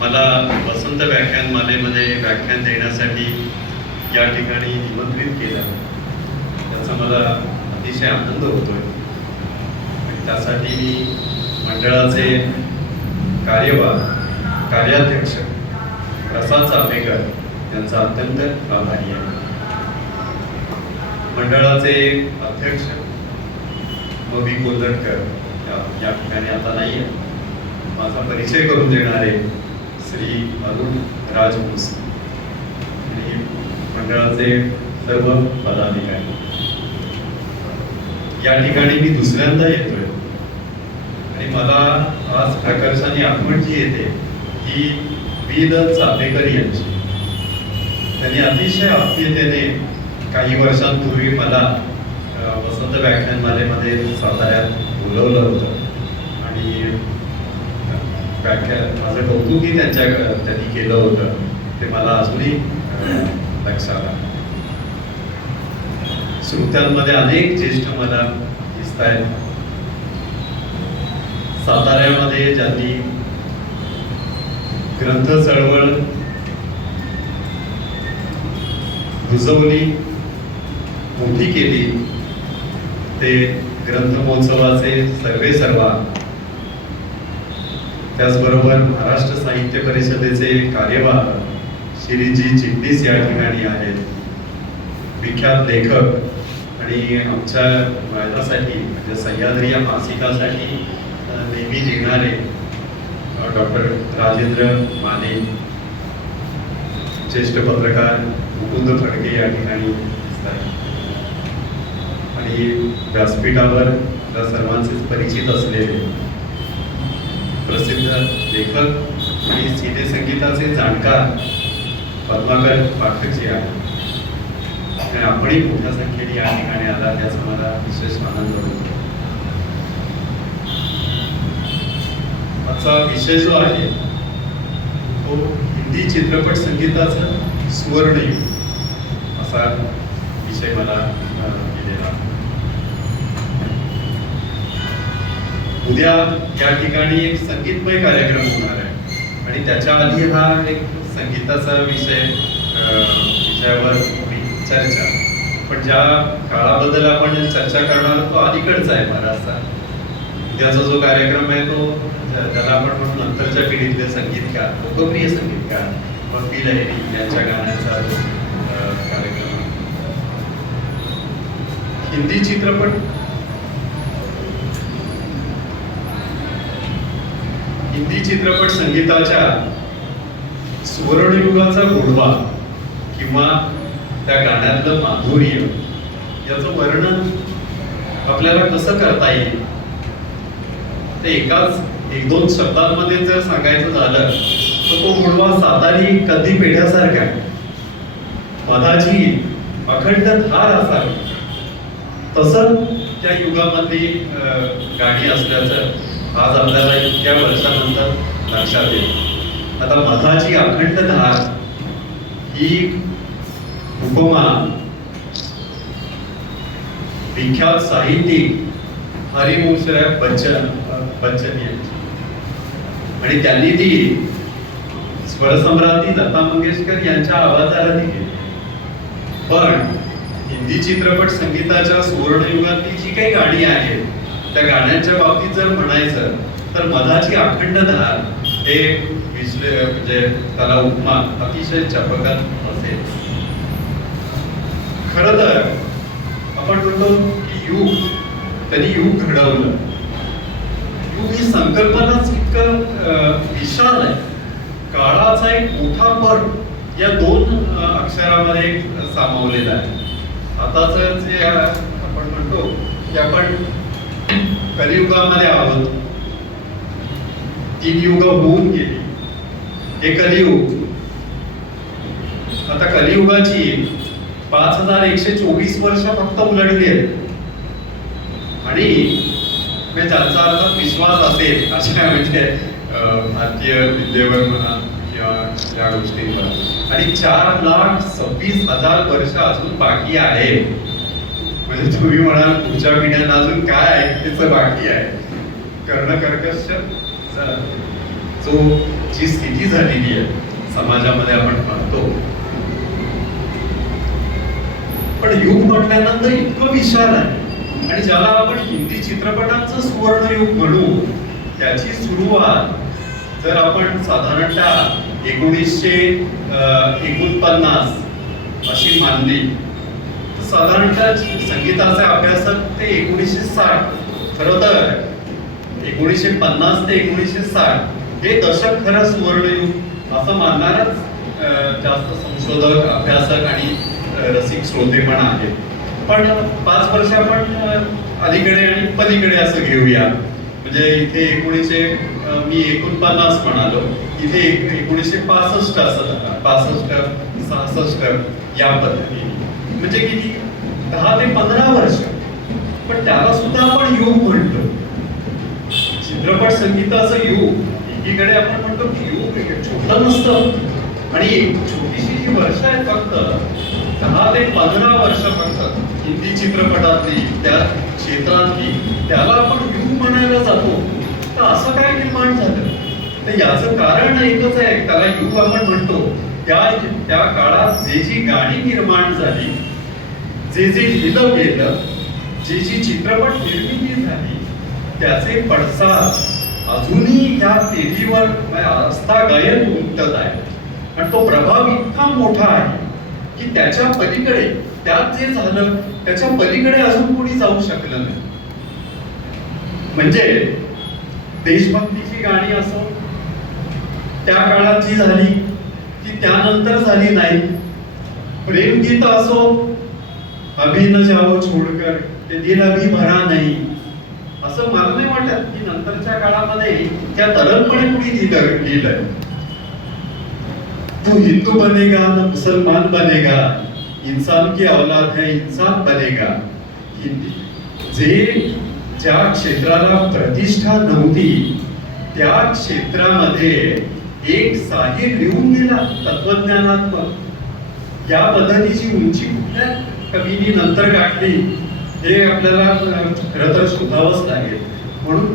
मला वसंत व्याख्यानमालेमध्ये व्याख्यान देण्यासाठी या ठिकाणी निमंत्रित केलं, त्याचा मला अतिशय आनंद होतोय. आणि त्यासाठी मी मंडळाचे कार्याध्यक्ष प्रसाद चापेकर यांचा अत्यंत आभारी आहे. मंडळाचे अध्यक्ष बबी कोल्हटकर या ठिकाणी आता नाही आहे. माझा परिचय करून देणारे श्री अरुण राजपूस आणि मंडळाचे सर्व पदाधिकारी. या ठिकाणी मी दुसऱ्यांदा येतोय आणि मला आज प्रकर्षाने आठवण जी येते ही वीद चापेकर यांची. त्यांनी अतिशय आत्मीयतेने काही वर्षांपूर्वी मला वसंत व्याख्यानमालेमध्ये साताऱ्यात बोलवलं होतं आणि माझं कौतुकही त्यांनी केलं होतं. ते मला अजूनही लक्षात आहे. श्रोत्यांमध्ये अनेक ज्येष्ठ मला दिसत आहेत. साताऱ्यामध्ये ज्यांनी ग्रंथ चळवळ रुजवली, मोठी केली, ते ग्रंथ महोत्सवाचे सर्वेसर्वा, त्याचबरोबर महाराष्ट्र साहित्य परिषदेचे कार्यवाह श्रीजी चिटणीस या ठिकाणी आहेत. विख्यात लेखक आणि आमच्या माझ्यासाठी म्हणजे सह्याद्री या मासिकासाठी नेहमी लिहिणारे डॉक्टर राजेंद्र माने, ज्येष्ठ पत्रकार मुकुंद फडके या ठिकाणी दिसतात. आणि व्यासपीठावर त्या सर्वांचेच परिचित असलेले प्रसिद्ध लेखक आणि सिनेसंगीताचे जाणकार पद्माकर पाठकजी आहेत. आणि आपणही मोठ्या संख्येने या ठिकाणी आला, त्याचा मला विशेष आनंद होतो. आजचा विषय जो आहे तो हिंदी चित्रपट संगीताचा सुवर्णयुग असा विषय मला दिलेला. उद्या या ठिकाणी एक संगीतमय कार्यक्रम होणार आहे आणि त्याच्या आधी हा एक संगीताचा विषयावर चर्चा. पण ज्या काळाबद्दल आपण चर्चा करणार तो अलीकडचा आहे बराचसा. उद्याचा जो कार्यक्रम आहे तो त्याला आपण म्हणून नंतरच्या पिढीतले संगीतकार, लोकप्रिय संगीतकार बप्पी लहिरी यांच्या गाण्याचा कार्यक्रम. हिंदी चित्रपट संगीताच्या सुवर्णयुगाचा गोडवा किंवा त्या गाण्यातलं माधुर्य याचं वर्णन आपल्याला कसं करता येईल ते एक दोन शब्दांमध्ये जर सांगायचं झालं तर तो गोडवा सातारी कधी पेढ्यासारखा आहे. मधाची अखंड धार असावी तसं त्या युगामधली गाणी असल्याचं आज आपल्याला इतक्या वर्षानंतर लक्षात येईल. आता मधाची अखंड धार ही उपमा विख्यात साहित्यिक हरिवंशराय बच्चन यांची आणि त्यांनी ती स्वरसम्राटी लता मंगेशकर यांच्या आवाजाला दिली. पण हिंदी चित्रपट संगीताच्या सुवर्णयुगातली जी काही गाणी आहेत त्या गाण्यांच्या बाबतीत जर म्हणायचं तर मधाची अखंड धार हे म्हणजे त्याला उपमा अतिशय चपकत असेल. खरं तर आपण म्हणतो की त्यांनी युग घडवलं. युग ही संकल्पनाच इतकं विशाल आहे. काळाचा एक मोठा पट या दोन अक्षरामध्ये सामावलेला आहे. आताच जे आपण म्हणतो की आपण कलियुगामध्ये आहोत. 3 युग होऊन गेली. हे कलियुग. आता कलियुगाची 5124 वर्ष फक्त उलटली आहेत आणि ज्यांचा अर्थात विश्वास असेल अशा म्हणजे भारतीय विद्येवर म्हणा किंवा या गोष्टींवर, आणि 4,26,000 वर्ष अजून बाकी आहे. म्हणजे तुम्ही म्हणाल पुढच्या पिढ्यांना अजून काय ऐकायचं बाकी आहे. कर्णकर्कश जो जी स्थिती झालेली आहे समाजामध्ये आपण पाहतो. पण युग म्हटल्यानंतर इतकं विशाल आहे आणि ज्याला आपण हिंदी चित्रपटांचं सुवर्णयुग म्हणू, त्याची सुरुवात जर आपण साधारणतः 1949 अशी मानली तर साधारणतः संगीताचे अभ्यासक ते 1960, खरं तर 1950 ते 1960 हे दशक खरं सुवर्णयुग असं मानणारच जास्त संशोधक, अभ्यासक आणि रसिक श्रोते पण आहेत. पण 5 वर्ष आपण अलीकडे आणि पलीकडे असं घेऊया. म्हणजे इथे मी 49 म्हणालो, इथे 1965 असं 65 66 या पद्धतीने, म्हणजे किती 10 ते 15 वर्ष. पण त्याला सुद्धा आपण युग म्हणतो. चित्रपट संगीताचं युग, एकीकडे आपण म्हणतो की युग छोटं नसतं आणि एक छोटीशी जी वर्ष आहेत फक्त 10 ते 15 वर्ष फक्त हिंदी चित्रपटातली, त्या क्षेत्रातली, त्याला आपण युग म्हणायला जातो. तर असं काय निर्माण झालं? तर याचं कारण एकच आहे, त्याला युग आपण म्हणतो. त्या काळात जी गाणी निर्माण झाली, जे लिहिलं गेलं, जी चित्रपट निर्मिती झाली, त्याचे पडसाद अजूनही या पिढीवर आस्थागायन उमटत आहे. आणि तो प्रभाव इतका मोठा आहे की त्याच्या पलीकडे, त्यात जे झालं त्याच्या पलीकडे अजून कोणी जाऊ शकलं नाही. म्हणजे देशभक्तीची गाणी असो, त्या काळात जी झाली ती त्यानंतर झाली नाही. प्रेमगीत असो, अभी न जाओ छोडकर, ते दिल अभी भरा नाही, असं मला नाही वाटत की नंतरच्या काळामध्ये त्या तरुणपणे कुणी लिहिलंय. तू हिंदू बनेगा न मुसलमान बनेगा, इंसान की औलाद है इंसान बनेगा. ज्या क्षेत्राला प्रतिष्ठा नव्हती त्या क्षेत्रामध्ये एक साहिर लिहून गेला तत्वज्ञानात्मक. या पद्धतीची उंची कुठल्या कवीनी नंतर गाठली हे आपल्याला खरं तर शोधावंच लागेल. म्हणून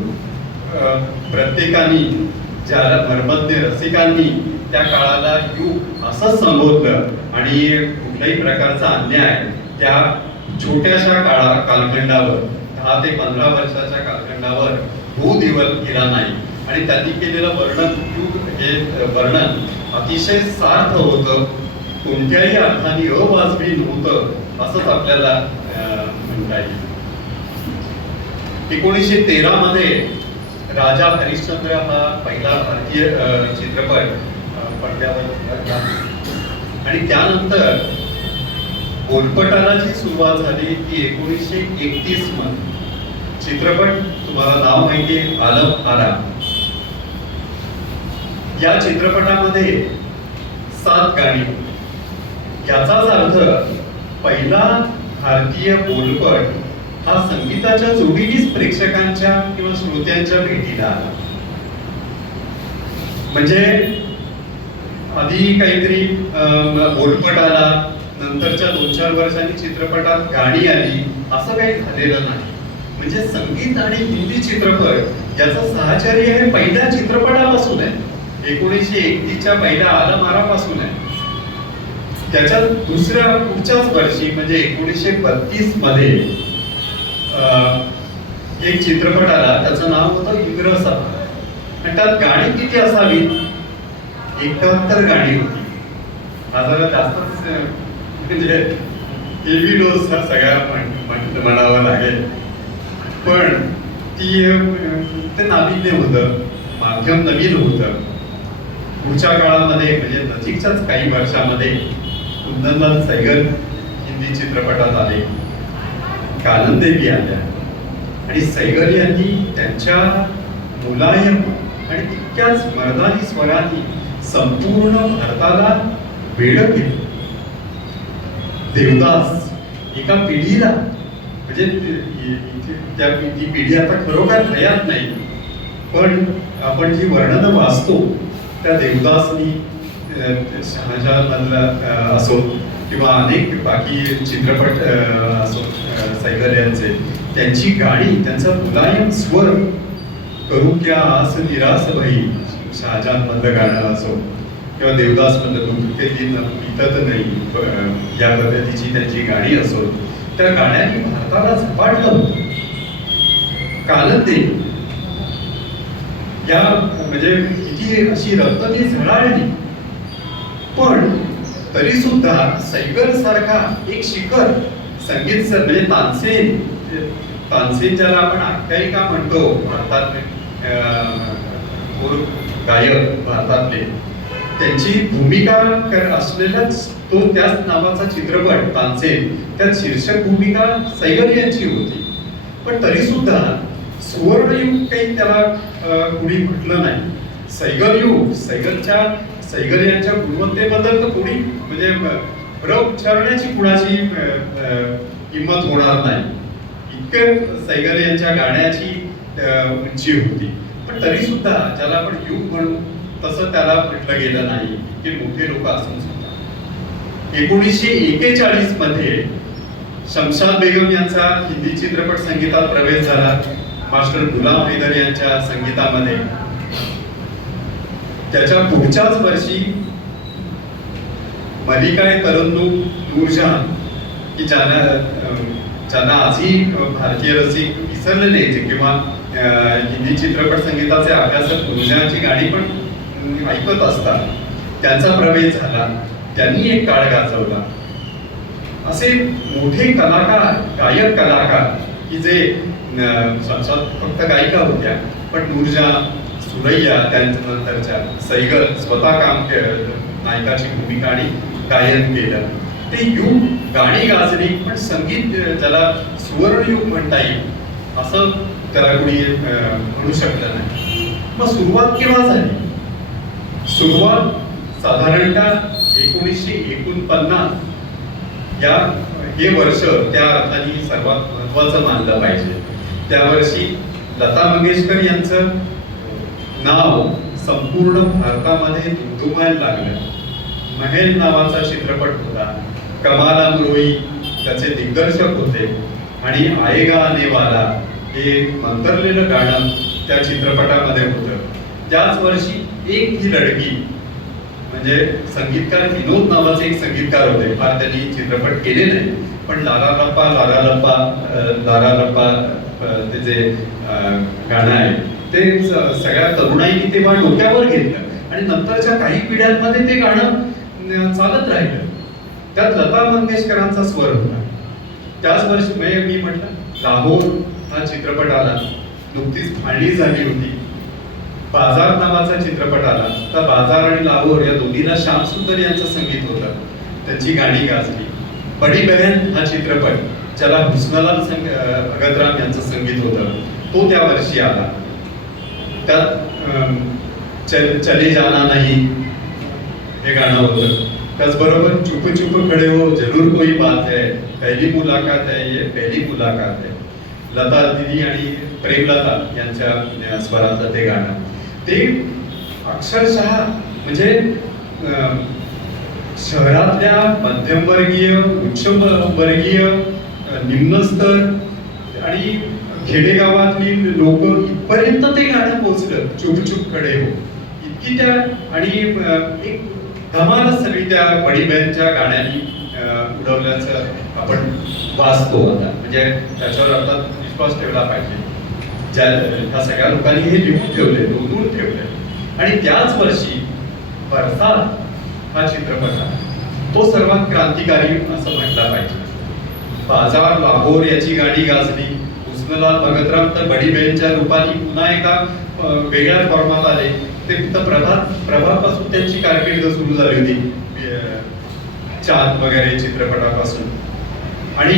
प्रत्येकाने, ज्या मर्मज्ञ रसिकांनी त्या काळाला युग असं संबोधलं आणि कुठल्याही प्रकारचा अन्याय त्या छोट्याशा कालखंडावर, 10 ते 15 वर्षाच्या कालखंडावर होऊ केला नाही. आणि त्यांनी केलेलं हे वर्णन अतिशय सार्थ होतं, कोणत्याही अर्थाने अवाजवी नव्हतं असंच आपल्याला म्हणता येईल. 1913 मध्ये राजा हरिश्चंद्र हा पहिला भारतीय चित्रपट पडद्यावर आणि त्यानंतर बोलपटाला जी सुरुवात झाली ती 1931 मध्ये. चित्रपट तुम्हाला नाव माहिती आहे, आलम आरा. या चित्रपटामध्ये 7 गाणी. याचाच अर्थ पहिला भारतीय बोलपट हा संगीताच्या जोडीनेच प्रेक्षकांच्या किंवा श्रोत्यांच्या भेटीला आला. म्हणजे आधी काहीतरी बोलपट आला, नंतरच्या 2-4 वर्षांनी चित्रपटात गाणी आली, असं काही झालेलं नाही. म्हणजे संगीत आणि हिंदी चित्रपट याचं साहचर्य हे पहिल्या चित्रपटापासून आहे. 1931च्या पहिल्या आलमारापासून आहे. त्याच्या पुढच्याच वर्षी म्हणजे 1932 मध्ये एक चित्रपट आला, त्याचं नाव होतं इंद्रसभा. आणि त्यात गाणी किती असावी? 71 गाणी होती. हा जरा जास्तच म्हणजे हेवी डोस हा सगळ्या म्हणावा लागेल. पण ते नाविन्य होतं, माध्यम नवीन होतं. पुढच्या काळामध्ये म्हणजे नजीकच्याच काही वर्षामध्ये कुंदनलाल सैगल हिंदी चित्रपटात आले, काननदेवी आल्या आणि सैगल यांनी त्यांच्या मुलायम आणि तितक्याच मर्दानी स्वरांनी संपूर्ण भारताला वेडं केलं. देवदास एका पिढीला, म्हणजे ती पिढी आता खरोखर हयात नाही, पण आपण जी वर्णनं वाचतो त्या देवदासनी, शहाजहानमधला असो किंवा अनेक बाकी चित्रपट असो सैगल यांचे, त्यांची गाणी, त्यांचा मुलायम स्वर, करू क्या आस निरास भई, शहाजहान मधलं गाणं असो किंवा देवदास मधलं तुमचे दिन इथं तर नाही या पद्धतीची त्यांची गाणी असो, त्या गाण्याने भारताला झपाटलं होतं. कालच ते या म्हणजे किती अशी रक्त ती झळाळली, पण तरी सुद्धा सैगल सारखा एक शिखर संगीत सर म्हणजे तानसेन ज्याला आपण आख्यायिका म्हणतो, भारतातले गायक भारतातले, त्यांची भूमिका असलेलाच तो त्याच नावाचा चित्रपट तानसेन, त्यात शीर्षक भूमिका सैगल यांची होती. पण तरी सुद्धा सुवर्णयुग काही त्याला कुणी म्हटलं नाही. सैगल यांच्या गुणवत्तेबद्दल तर कोणी म्हणजे उच्चारण्याची कुणाची किंमत होणार नाही, इतकं सैगल यांच्या गाण्याची उंची होती. पण तरी सुद्धा ज्याला आपण युग म्हणू तसं त्याला म्हटलं गेलं नाही, की मोठे लोक असून सुद्धा 1941 मध्ये शमशाद बेगम यांचा हिंदी चित्रपट संगीतात प्रवेश झाला, मास्टर गुलाम हैदर यांच्या संगीतामध्ये. त्याच्या पुढच्याच वर्षी मलिकाए तरन्नुम नूरजहान, की ज्यांना आजही भारतीय रसिक विसरले नाही किंवा हिंदी चित्रपट संगीताचे अभ्यासक नूरजहानची गाणी पण ऐकत असतात, त्यांचा प्रवेश झाला. त्यांनी एक काळ गाजवला. असे मोठे कलाकार, गायक कलाकार की जे फक्त गायिका होत्या, पण नूरजहान, सुरैया, त्यानंतरच्या सैगल स्वतः काम नायकाची भूमिका आणि गायन केलं. ते युग गाणी गाजली, पण संगीत ज्याला सुवर्णयुग म्हणता येईल असं त्याला कोणी म्हणू शकलं नाही. मग सुरुवात केव्हा झाली? सुरुवात साधारणतः 1949 हे वर्ष त्या अर्थाने सर्वात महत्वाचं मानलं पाहिजे. त्या वर्षी लता मंगेशकर यांचं नाव संपूर्ण भारतामध्ये दुमदुमायला लागलं. महल नावाचा चित्रपट होता, कमाल अमरोई त्याचे दिग्दर्शक होते, आणि आएगा आने वाला हे मंतरलेलं गाणं त्या चित्रपटामध्ये होतं. त्याच वर्षी एक ही लडकी म्हणजे संगीतकार विनोद नावाचे एक संगीतकार होते, फार त्यांनी चित्रपट केले नाही, पण लारा लप्पा ते जे गाणं आहे ते सगळ्या तरुणाईनी तेव्हा डोक्यावर घेतलं आणि नंतरच्या काही पिढ्यांमध्ये ते गाणं चालत राहिलं. त्यात लता मंगेशकरांचा स्वर होता. त्याच वर्षी मी म्हटलं लाहोर हा चित्रपट आला, नुकतीच फाळणी झाली होती. बाजार नावाचा चित्रपट आला, तर बाजार आणि लाहोर या दोन्हीला श्याम सुंदर यांचं संगीत होतं, त्यांची गाणी गाजली. बडी बहन हा चित्रपट ज्याला हुस्नलाल भगतराम यांचं संगीत होतं, तो त्या वर्षी आला. त्यात चले जाना नहीं हे गाणं होतं. त्याचबरोबर चुप चुप खडे हो जरूर कोई बात है, पहली मुलाकात है ये पहली मुलाकात है, लता दीदी आणि प्रेमलता यांच्या स्वरातलं ते गाणं. ते अक्षरशः म्हणजे शहरातल्या मध्यमवर्गीय, उच्चवर्गीय, निम्नस्तर आणि खेडेगावातली लोक इथपर्यंत ते गाणं पोचलं. चुप चुप खडे हो इतकी त्या आणि एक धमालच सगळी त्या बडी बहनच्या गाण्यानी उडवल्याचं आपण वाचतो आता. म्हणजे त्याच्यावर आता विश्वास ठेवला पाहिजे. ह्या सगळ्या लोकांनी हे लिहून ठेवले, नोंदवून ठेवले. आणि त्याच वर्षी बरसात हा चित्रपट आला, तो सर्वात क्रांतिकारी असं म्हटला पाहिजे. बाजार लाहोर याची गाणी गाजली. हुस्नलाल भगतराम तर बडी बहनच्या रूपाने पुन्हा एका वेगळ्या फॉर्मात आले. ते प्रभातपासून त्यांची कारकीर्द सुरू झाली होती, चांद वगैरे चित्रपटापासून. आणि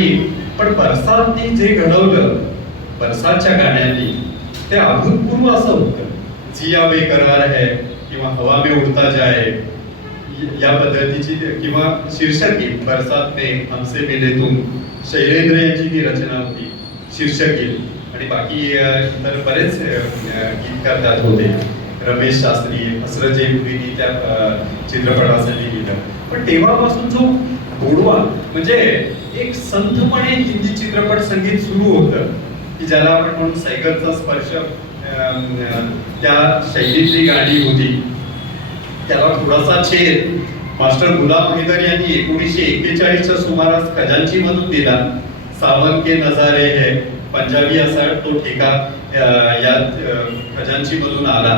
पण बरसातनी जे घडवलं बरसातच्या गाण्यांनी ते अभूतपूर्व असं होतं. जिया बेकरार है किंवा हवा में उडता जाए या पद्धतीची, किंवा शीर्षक गीत बरसात में हमसे मिले तुम, शैलेंद्र यांची ती रचना होती शीर्षक गीत. आणि बाकी इतर बरेच गीतकार त्यात होते. रमेश शास्त्री, हसरत जयपुरीनी त्या चित्रपटासाठी लिहिलं. पण तेव्हापासून जो गोडवा म्हणजे एक संथपणे हिंदी चित्रपट संगीत सुरू होतं, की ज्याला आपण म्हणून सैगलचा स्पर्श त्या शैलीतली गाणी होती. त्याला थोडासा छेद मास्टर गुलाम हैदर यांनी 1941च्या सुमारास खजांची मधून दिला. सावन के नजारे है पंजाबी असा तो ठेका या खजांची मधून आला.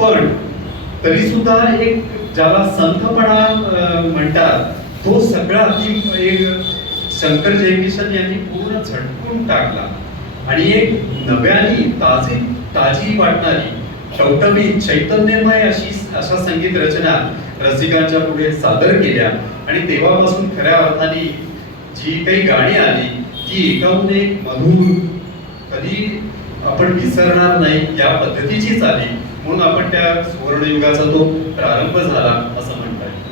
पण तरी सुद्धा एक ज्याला संथपणा म्हणतात तो सगळा एक शंकर जयकिशन यांनी पूर्ण झटकून टाकला आणि एक नव्याने ताजी वाटणारी टवटवीत चैतन्यमय अशा संगीत रचना रसिकांच्या पुढे सादर केल्या. आणि तेव्हापासून खऱ्या अर्थाने जी काही गाणी आली ती एकाहून एक मधुर, कधी आपण विसरणार नाही या पद्धतीचीच आली. म्हणून आपण त्या सुवर्णयुगाचा तो प्रारंभ झाला असं म्हणता येईल.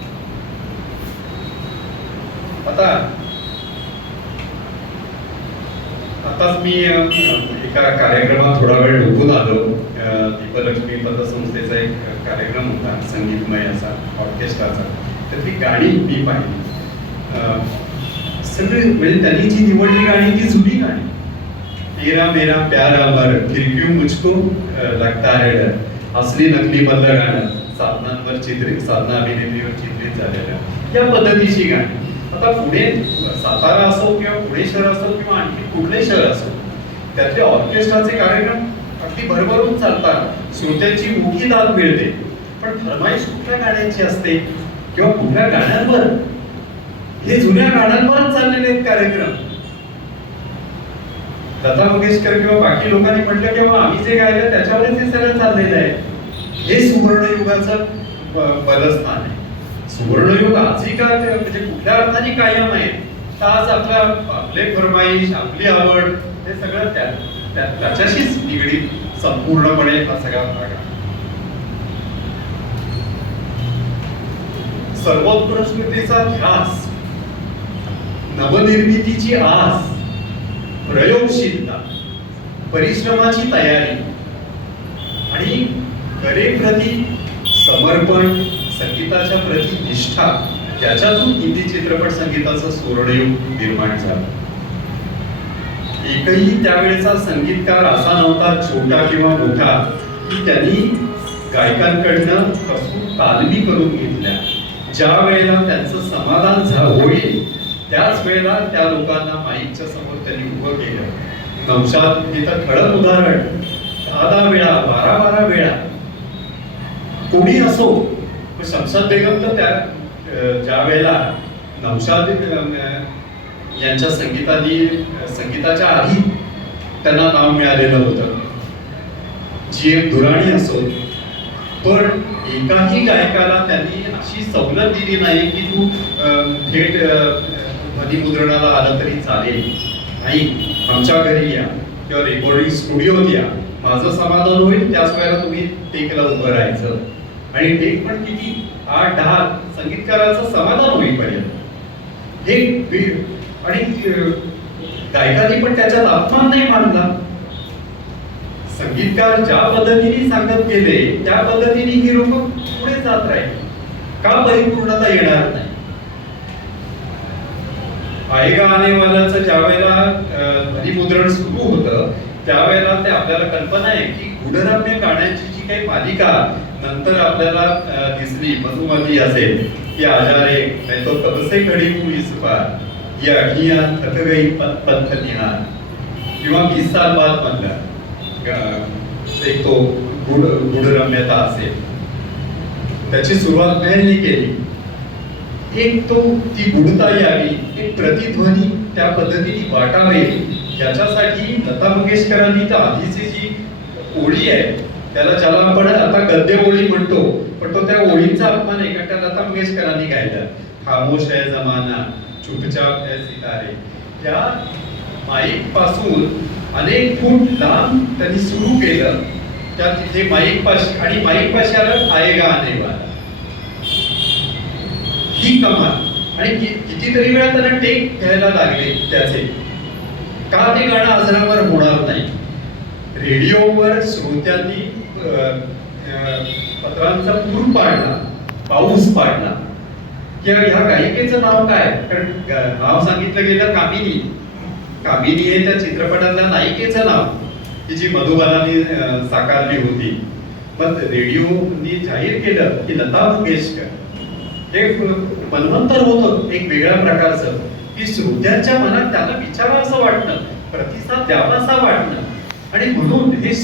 आताच मी एका कार्यक्रमात थोडा वेळ डुकून आलो. दीपलक्ष्मी पतसंस्थेचा एक कार्यक्रम होता संगीतमय असा ऑर्केस्ट्राचा. तर ती गाणी मी पाहिली सगळे. म्हणजे त्यांनी जी निवडली गाणी ती जुनी गाणी. तेरा मेरा प्यार अमर फिर क्यों मुझको लगता है डर, असली नकली मधलं गाणं साधनांवर साधना अभिनेत्रीवर चित्रित झालेलं या पद्धतीची गाणी. आता पुणे सातारा असो किंवा पुणे शहर असो किंवा आणखी कुठले शहर असो त्यातले ऑर्केस्ट्राचे कार्यक्रम अगदी भरभरून चालतात. श्रोत्यांची मोठी दाद मिळते. पण फरमाईश कुठल्या गाण्यांची असते किंवा कुठल्या गाण्यांवर, हे जुन्या गाण्यांवरच चाललेले आहेत कार्यक्रम. लता मंगेशकर किंवा बाकी लोकांनी म्हटलं किंवा आम्ही जे गायलं त्याच्यावरच हे सगळं चाललेलं आहे. हे सुवर्णयुगाचं बलस्थान आहे. सुवर्णयुग आजही का म्हणजे कुठल्या अर्थाने कायम आहे. तर आज आपले फरमाईश, आपली आवड हे सगळं त्याच्याशीच निगडीत संपूर्णपणे हा सगळा भाग आहे. सर्वोत्कृष्टतेचा ध्यास, नवनिर्मितीची आस, प्रयोगशीलता, परिश्रमाची तयारी आणि कलेप्रती समर्पण, संगीताच्या प्रती निष्ठा याच्यातून हिंदी चित्रपट संगीताचं सुवर्णयुग निर्माण झालं. एकही त्यावेळेचा संगीतकार असा नव्हता छोटा किंवा मोठा की त्यांनी गायकांकडनं कसून तालमी करून घेतल्या. ज्या वेळेला त्यांचं समाधान होईल त्याच वेळेला त्या लोकांना माईकच्या समोर त्यांनी उभं केलं. नौशाद हे तर ठळक उदाहरण. 10 वेळा 12 वेळा कोणी असो. शमशाद बेगम तर त्या ज्या वेळेला नौशाद यांच्या संगीताच्या आधी त्यांना नाव मिळालेलं होतं. जी.एम. दुराणी असो. पण एकाही गायकाला त्यांनी अशी सवलत दिली नाही की तू थेट ध्वनिमुद्रणाला आलं तरी चालेल. नाही, आमच्या घरी या किंवा रेकॉर्डिंग स्टुडिओत या, माझं समाधान होईल त्याच वेळेला तुम्ही टेकला उभं राहायचं. आणि टेक पण किती 8-10 संगीतकाराचं समाधान होईपर्यंत. आणि गायकांनी पण त्याच्यात अपमान नाही मानला. संगीतकार ज्या पद्धतीने सांगत गेले त्या पद्धतीने ही लोक पुढे जात राहील. का परिपूर्णता येणार नाही? आएगा आने वालाचं ज्या वेळेला ध्वनिमुद्रण सुरू होतं त्यावेळेला ते आपल्याला कल्पना आहे की गुणरम्य गाण्यांची जी काही मालिका नंतर आपल्याला दिसली, मधुमती असेल की आजारे मैं तो कब से खड़ी हूँ इस बार, ये अखियां थक गई पथ निहार, किंवा 20 साल बाद मधला एक तो गुणरम्यता असेल. त्याची सुरुवात मेहरनी केली. एक तो ती गुणता यावी, एक प्रतिध्वनी त्या पद्धतीने वाटावे याच्यासाठी लता मंगेशकरांनी तर आधीची जी ओळी आहे त्याला ज्याला आपण आता गद्य ओळी म्हणतो पण तो त्या ओळींचा अपमान आहे का त्या लता मंगेशकरांनी गायला. खामोश है जमाना, चुपचाप है सितारे, या माईक पासून अनेक फूट लांब त्यांनी सुरू केलं. त्या तिथे माईक पाशी आणि माईक पाशी आलं आएगा आने वाला. ही कमाल. आणि कितीतरी वेळा त्यांना टेक घ्यायला लागले त्याचे. का ते गाणं अजरामर होणार नाही? रेडिओवर श्रोत्यांनी पत्रांचा पूर पाडला, पाऊस पाडला की ह्या गायिकेचं नाव काय. कारण नाव सांगितलं गेलं कामिनी. कामिनी हे त्या चित्रपटातल्या नायिकेचं नाव. की जी मधुबालांनी साकारली होती. पण रेडिओनी जाहीर केलं की लता मंगेशकर हे बलवंतर होतं एक वेगळ्या प्रकारचं, की श्रोत्यांच्या मनात त्याला विचारावं असं वाटणं, प्रतिसाद द्यावा असा वाटणं. आणि म्हणून हे